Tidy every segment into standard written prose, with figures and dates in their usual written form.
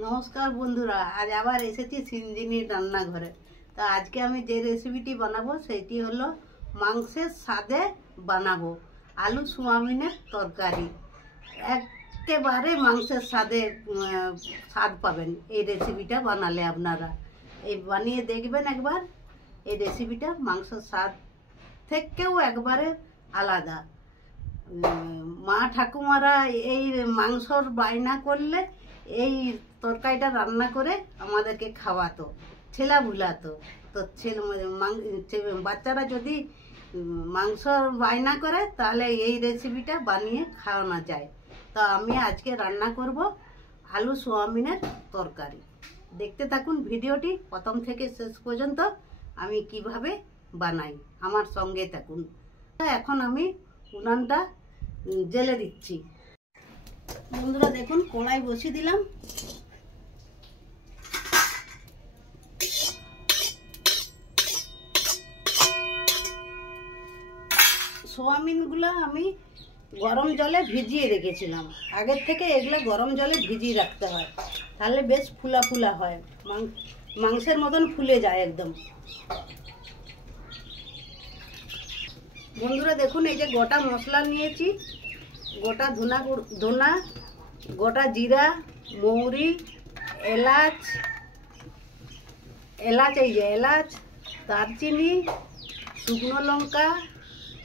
নমস্কার বন্ধুরা, আজ আবার এসেছি সিনজিনির রান্নাঘরে। তো আজকে আমি যে রেসিপিটি বানাবো সেটি হলো মাংসের স্বাদে বানাবো আলু সোয়াবিনের তরকারি। একেবারে মাংসের স্বাদে স্বাদ পাবেন এই রেসিপিটা বানালে। আপনারা এই বানিয়ে দেখবেন একবার। এই রেসিপিটা মাংসের স্বাদ থেকেও একবারে আলাদা। মা ঠাকুমারা এই মাংসর বায়না করলে এই তরকারিটা রান্না করে আমাদেরকে খাওয়াতো, ছেলা বুলাতো। তো বাচ্চারা যদি মাংস বায়না করে তাহলে এই রেসিপিটা বানিয়ে খাওয়ানো যায়। তো আমি আজকে রান্না করব আলু সোয়াবিনের তরকারি। দেখতে থাকুন ভিডিওটি প্রথম থেকে শেষ পর্যন্ত, আমি কিভাবে বানাই আমার সঙ্গে থাকুন। এখন আমি উনানটা জেলে দিচ্ছি। বন্ধুরা দেখুন, কড়াই বসিয়ে দিলাম। সোয়াবিনগুলো আমি গরম জলে ভিজিয়ে রেখেছিলাম। আগের থেকে এগুলো গরম জলে ভিজিয়ে রাখতে হয়, তাহলে বেশ ফুলা ফুলা হয়, মাংসের মতন ফুলে যায় একদম। বন্ধুরা দেখুন, এই যে গোটা মশলা নিয়েছি, গোটা ধনা, গোটা জিরা, মৌরি, এলাচ, এই যে এলাচ, দারচিনি, শুকনো লঙ্কা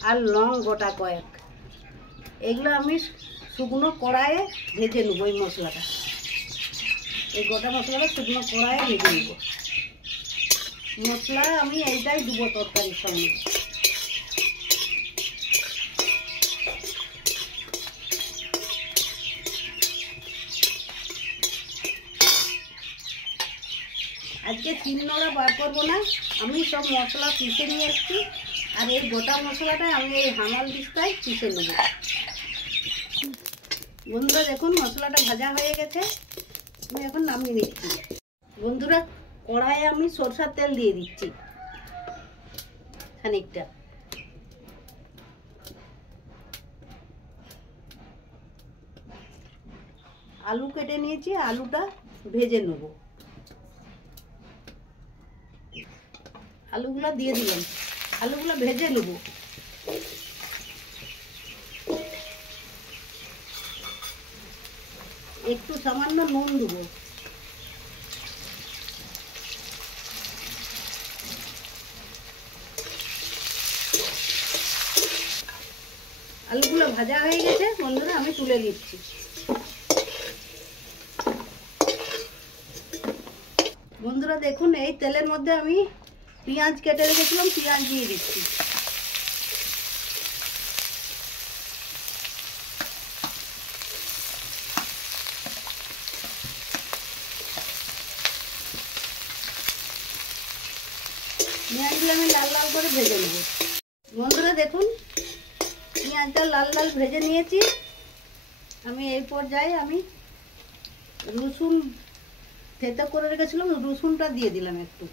আর লং গোটা কয়েক। এগুলো আমি শুকনো কড়াইয়ে ভেজে নেবো। এই মশলাটা, এই গোটা মশলাটা শুকনো কড়াইয়ে ভেজে নেব। মশলা আমি এইটাই দেবো তরকারির সঙ্গে। আজকে শিলনোড়া বার করবো না, আমি সব মশলা পিষে নিয়ে এসেছি। আর এই গোটা মশলাটা আমি এই হামাল দিস্তায় পিষে নেব। বন্ধুরা দেখুন, মশলাটা ভাজা হয়ে গেছে, আমি এখন নামিয়ে নিচ্ছি। বন্ধুরা, কড়াইয়ে আমি সরষার তেল দিয়ে দিচ্ছি খানিকটা। আলু কেটে নিয়েছি, আলুটা ভেজে নেব। আলুগুলো দিয়ে দিলাম, আলুগুলো ভেজে নেব। একটু সামান্য নুন দেবো। আলুগুলো ভাজা হয়ে গেছে বন্ধুরা, আমি তুলে দিচ্ছি। বন্ধুরা দেখুন, এই তেলের মধ্যে আমি পেঁয়াজ কেটে রেখেছিলাম, পেঁয়াজ দিয়ে দিচ্ছি। পেঁয়াজগুলো আমি লাল লাল করে ভেজে নেব। বন্ধুরা দেখুন, পেঁয়াজটা লাল লাল ভেজে নিয়েছি। আমি এই পর্যায়ে আমি রসুন থেতো করে রেখেছিলাম, রসুনটা দিয়ে দিলাম একটু।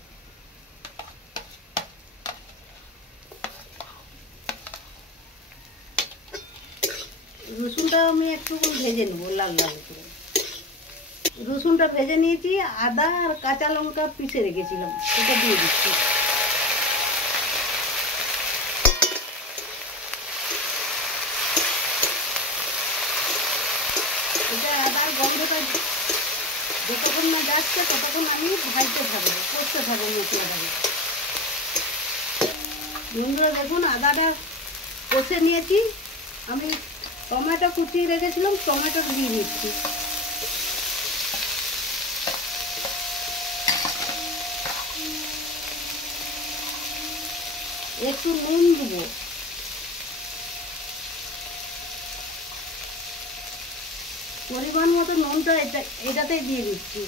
রসুনটা আমি একটু ভেজে নেবো লাল লাল করে। রসুনটা ভেজে নিয়েছি, আদা আর কাঁচা লঙ্কা পিষে রেখেছিলাম, সেটা দিয়ে দিচ্ছি। এটা আদার গন্ধটা যতক্ষণ না যাচ্ছে ততক্ষণ আমি ভাজতে থাকবো, কষতে থাকবো মশলাটাকে। বন্ধুরা দেখুন, আদাটা কষে নিয়েছি। আমি টমেটো কুচিয়ে রেখেছিলাম, টমেটো দিয়ে নিচ্ছি। একটু নুন দেবো। পরিমাণ মতো নুনটা এটাতেই দিয়ে দিচ্ছি।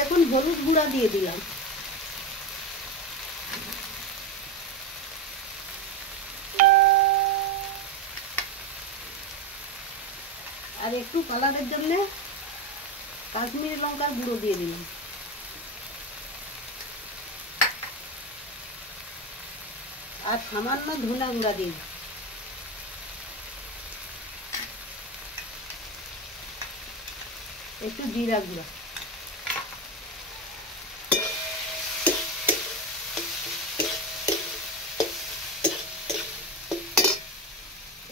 দেখুন, হলুদ গুঁড়া দিয়ে দিলাম। আর একটু কালারের জন্য কাশ্মীরি লঙ্কার গুঁড়ো দিয়ে দিলাম। আর সামান্য ধনে গুঁড়া দিই। একটু জিরা গুঁড়া।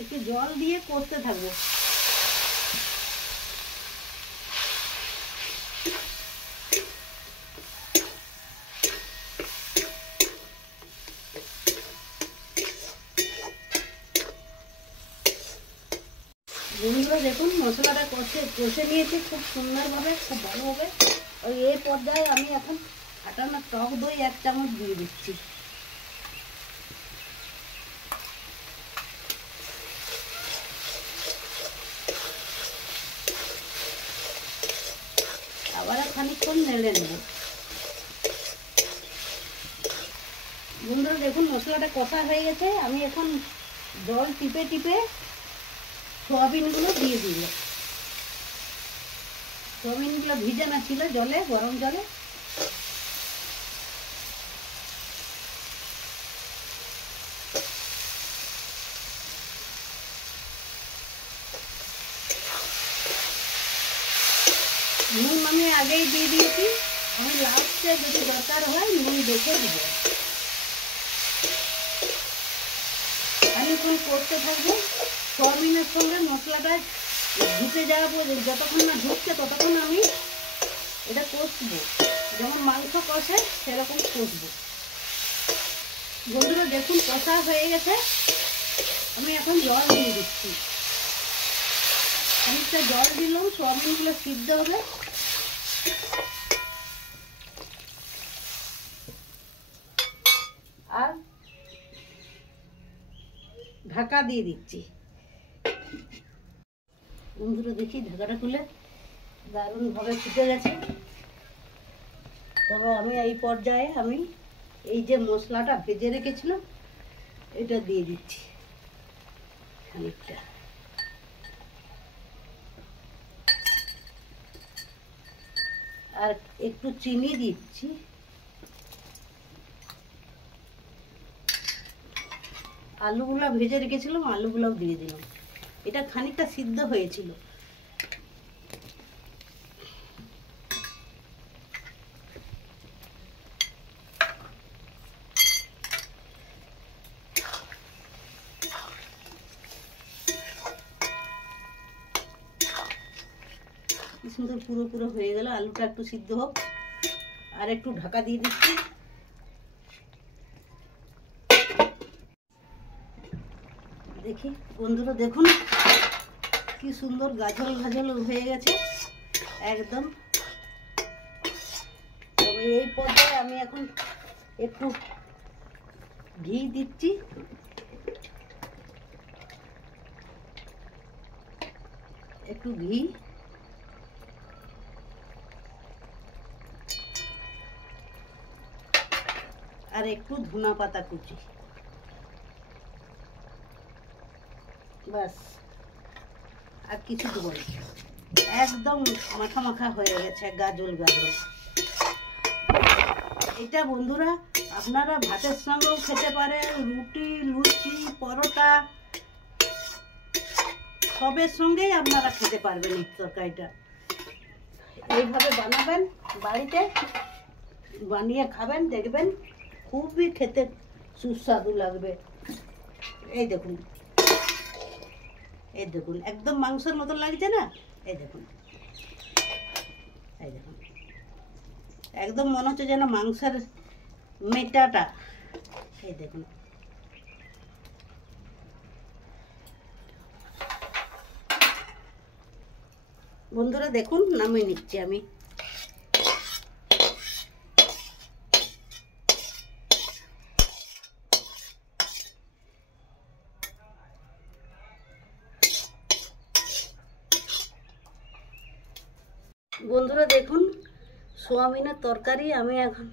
একটু জল দিয়ে কষতে থাকবো। বন্ধুরা দেখুন মশলাটা কষে নিয়েছি খুব সুন্দরভাবে, খুব ভালোভাবে। ওই এই পর্যায়ে আমি এখন ফাটানো টক দই 1 চামচ দিয়ে দিচ্ছি। আবার খানিকক্ষণ নেড়ে নেব। বন্ধুরা দেখুন মশলাটা কষা হয়ে গেছে। আমি এখন জল টিপে টিপে সোয়াবিনগুলো দিয়ে দিল। সোয়াবিনগুলো ভিজানো ছিল জলে, গরম জলে। নুন আমি আগেই দিয়ে দিয়েছি, আমি লাস্টে যদি দরকার হয় নুন দেখে দিব। খানিকক্ষণ করতে থাকবো। সোয়াবিনের সঙ্গে মশলাটা ঢুকে যাওয়া পর্যন্ত, যতক্ষণ না ঢুকছে ততক্ষণ আমি এটা কষবো। যেমন মাংস কষে সেরকম কষবো। বন্ধুরা দেখুন কষা হয়ে গেছে। আমি এখন জল দিয়ে দিচ্ছি। খানিকটা জল দিলাম, সোয়াবিনগুলো সিদ্ধ হবে। আর ঢাকা দিয়ে দিচ্ছি। বন্ধুরা দেখি ঢাকাটা খুলে দারুণভাবে ফুটে গেছে। তবে আমি এই পর্যায়ে আমি এই যে মশলাটা ভেজে রেখেছিলাম এটা দিয়ে দিচ্ছি খানিকটা। আর একটু চিনি দিচ্ছি। আলুগুলো ভেজে রেখেছিলাম, আলুগুলোও দিয়ে দিলাম। এটা খানিকটা সিদ্ধ হয়েছিল। কি সুন্দর পুরো হয়ে গেল। আলুটা একটু সিদ্ধ হোক, আর একটু ঢাকা দিয়ে দিচ্ছি। দেখি বন্ধুরা দেখুন কি সুন্দর গাজল গাজল হয়ে গেছে একদম। তবে এই পর্যায়ে আমি এখন একটু ঘি দিচ্ছি। একটু ঘি, আর একটু ধনা পাতা কুচি। বাস, আর কিছু দেবো না। একদম মাখা মাখা হয়ে গেছে, গাজল গাজল। এটা বন্ধুরা আপনারা ভাতের সঙ্গেও খেতে পারেন, রুটি, লুচি, পরোটা সবের সঙ্গেই আপনারা খেতে পারবেন। এই তরকারিটা এইভাবে বানাবেন, বাড়িতে বানিয়ে খাবেন, দেখবেন খুবই খেতে সুস্বাদু লাগবে। এই দেখুন, এই দেখুন একদম মাংসের মতন লাগছে না? এই দেখুন, এই দেখুন একদম মনে হচ্ছে যেন মাংসের মেটাটা। এই দেখুন বন্ধুরা দেখুন নামিয়ে নিচ্ছি আমি। বন্ধুরা দেখুন সোয়াবিনের তরকারি আমি এখন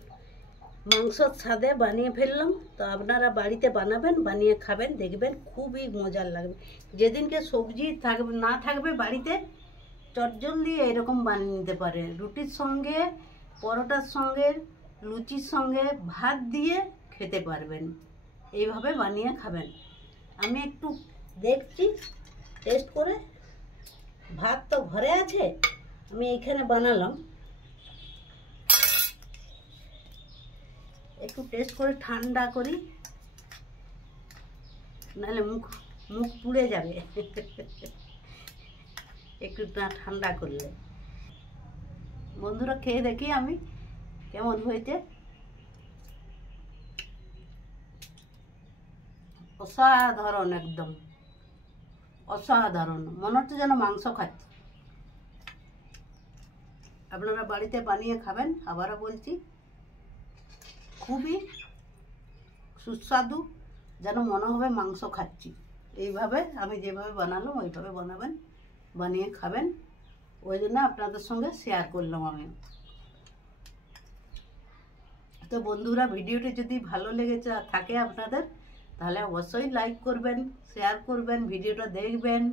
মাংসর স্বাদে বানিয়ে ফেললাম। তো আপনারা বাড়িতে বানাবেন, বানিয়ে খাবেন, দেখবেন খুবই মজার লাগবে। যেদিনকে সবজি থাকবে না থাকবে বাড়িতে, চটজলদি এরকম বানিয়ে নিতে পারে। রুটির সঙ্গে, পরোটার সঙ্গে, লুচির সঙ্গে, ভাত দিয়ে খেতে পারবেন। এইভাবে বানিয়ে খাবেন। আমি একটু দেখছি টেস্ট করে। ভাত তো ঘরে আছে, আমি এখানে বানালাম। একটু টেস্ট করে ঠান্ডা করি, নাহলে মুখ পুড়ে যাবে একটু ঠান্ডা করলে। বন্ধুরা খেয়ে দেখি আমি কেমন হয়েছে। অসাধারণ, একদম অসাধারণ, মনে হচ্ছে যেন মাংস খাচ্ছি। আপনারা বাড়িতে বানিয়ে খাবেন। আবারও বলছি, খুবই সুস্বাদু, যেন মনে হবে মাংস খাচ্ছি। এইভাবে আমি যেভাবে বানালাম ওইভাবে বানাবেন, বানিয়ে খাবেন। ওই জন্য আপনাদের সঙ্গে শেয়ার করলাম আমি। তো বন্ধুরা, ভিডিওটি যদি ভালো লেগেছে থাকে আপনাদের, তাহলে অবশ্যই লাইক করবেন, শেয়ার করবেন, ভিডিওটা দেখবেন,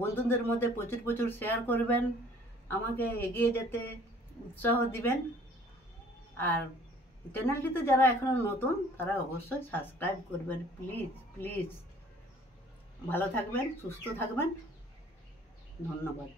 বন্ধুদের মধ্যে প্রচুর প্রচুর শেয়ার করবেন, আমাকে এগিয়ে যেতে উৎসাহ দিবেন। আর চ্যানেলটিতে যারা এখনো নতুন, তারা অবশ্যই সাবস্ক্রাইব করবেন, প্লিজ প্লিজ। ভালো থাকবেন, সুস্থ থাকবেন। ধন্যবাদ।